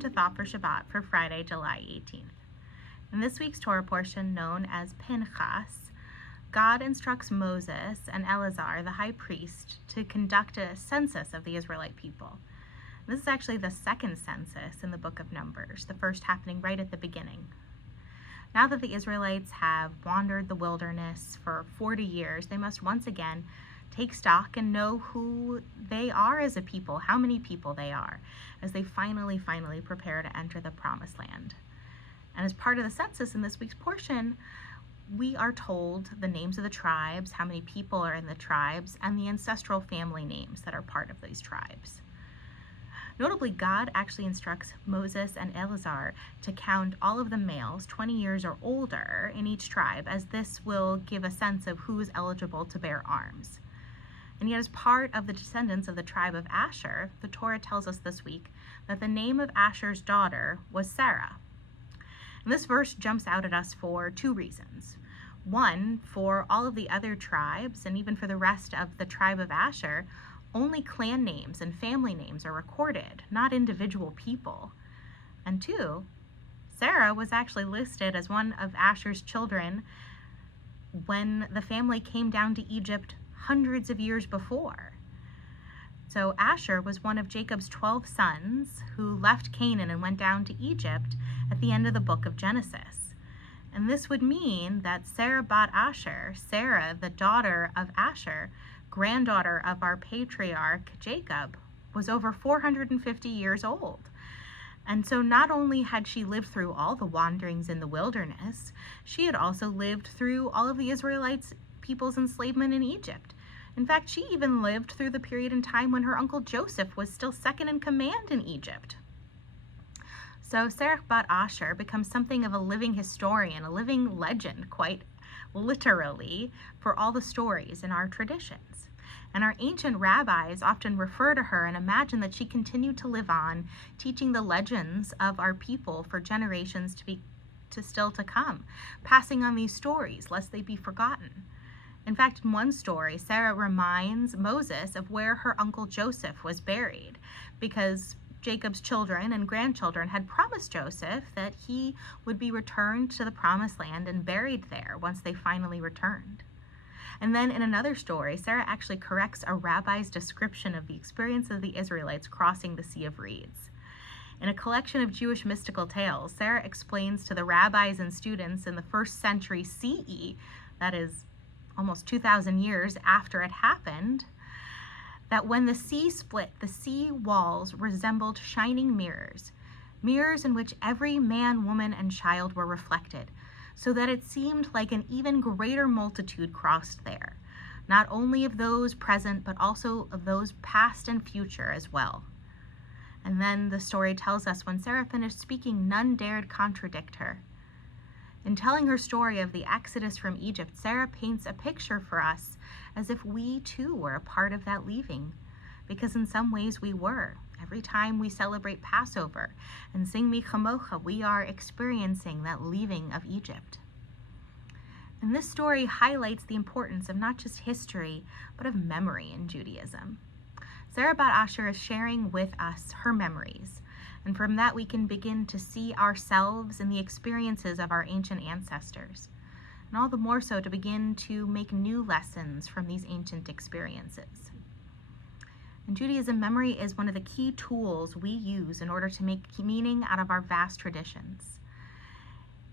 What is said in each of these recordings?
Welcome to Thought for Shabbat for Friday, July 18th. In this week's Torah portion, known as Pinchas, God instructs Moses and Eleazar, the high priest, to conduct a census of the Israelite people. This is actually the second census in the book of Numbers, the first happening right at the beginning. Now that the Israelites have wandered the wilderness for 40 years, they must once again take stock and know who they are as a people, how many people they are, as they finally prepare to enter the promised land. And as part of the census in this week's portion, we are told the names of the tribes, how many people are in the tribes, and the ancestral family names that are part of these tribes. Notably, God actually instructs Moses and Eleazar to count all of the males 20 years or older in each tribe, as this will give a sense of who is eligible to bear arms. And yet, as part of the descendants of the tribe of Asher, the Torah tells us this week that the name of Asher's daughter was Sarah. And this verse jumps out at us for two reasons. One, for all of the other tribes, and even for the rest of the tribe of Asher, only clan names and family names are recorded, not individual people. And two, Sarah was actually listed as one of Asher's children when the family came down to Egypt hundreds of years before. So Asher was one of Jacob's 12 sons who left Canaan and went down to Egypt at the end of the book of Genesis. And this would mean that Sarah bat Asher, Sarah, the daughter of Asher, granddaughter of our patriarch Jacob, was over 450 years old. And so not only had she lived through all the wanderings in the wilderness, she had also lived through all of the Israelites' people's enslavement in Egypt. In fact, she even lived through the period in time when her uncle Joseph was still second in command in Egypt. So Sarah bat Asher becomes something of a living historian, a living legend, quite literally, for all the stories in our traditions. And our ancient rabbis often refer to her and imagine that she continued to live on, teaching the legends of our people for generations to still to come, passing on these stories lest they be forgotten. In fact, in one story, Sarah reminds Moses of where her uncle Joseph was buried, because Jacob's children and grandchildren had promised Joseph that he would be returned to the promised land and buried there once they finally returned. And then in another story, Sarah actually corrects a rabbi's description of the experience of the Israelites crossing the Sea of Reeds. In a collection of Jewish mystical tales, Sarah explains to the rabbis and students in the 1st century CE, that is almost 2,000 years after it happened, that when the sea split, the sea walls resembled shining mirrors, mirrors in which every man, woman, and child were reflected, so that it seemed like an even greater multitude crossed there, not only of those present, but also of those past and future as well. And then the story tells us when Sarah finished speaking, none dared contradict her. In telling her story of the Exodus from Egypt, Sarah paints a picture for us as if we too were a part of that leaving, because in some ways we were. Every time we celebrate Passover and sing Mi Chamocha, we are experiencing that leaving of Egypt. And this story highlights the importance of not just history, but of memory in Judaism. Sarah bat Asher is sharing with us her memories, and from that we can begin to see ourselves in the experiences of our ancient ancestors, and all the more so to begin to make new lessons from these ancient experiences. In Judaism, memory is one of the key tools we use in order to make meaning out of our vast traditions.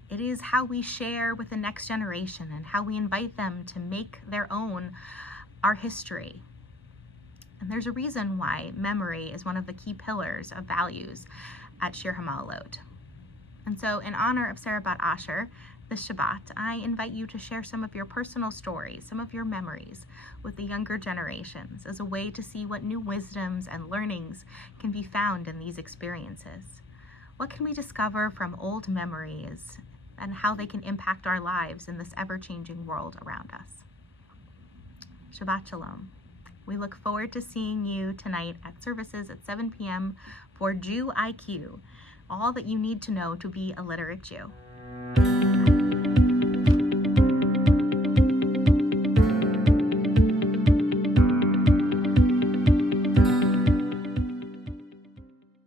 It is how we share with the next generation and how we invite them to make their own our history. And there's a reason why memory is one of the key pillars of values at Shir HaMa'alot. And so in honor of Sarah bat Asher, this Shabbat, I invite you to share some of your personal stories, some of your memories with the younger generations as a way to see what new wisdoms and learnings can be found in these experiences. What can we discover from old memories and how they can impact our lives in this ever-changing world around us? Shabbat Shalom. We look forward to seeing you tonight at services at 7 p.m. for Jew IQ, all that you need to know to be a literate Jew.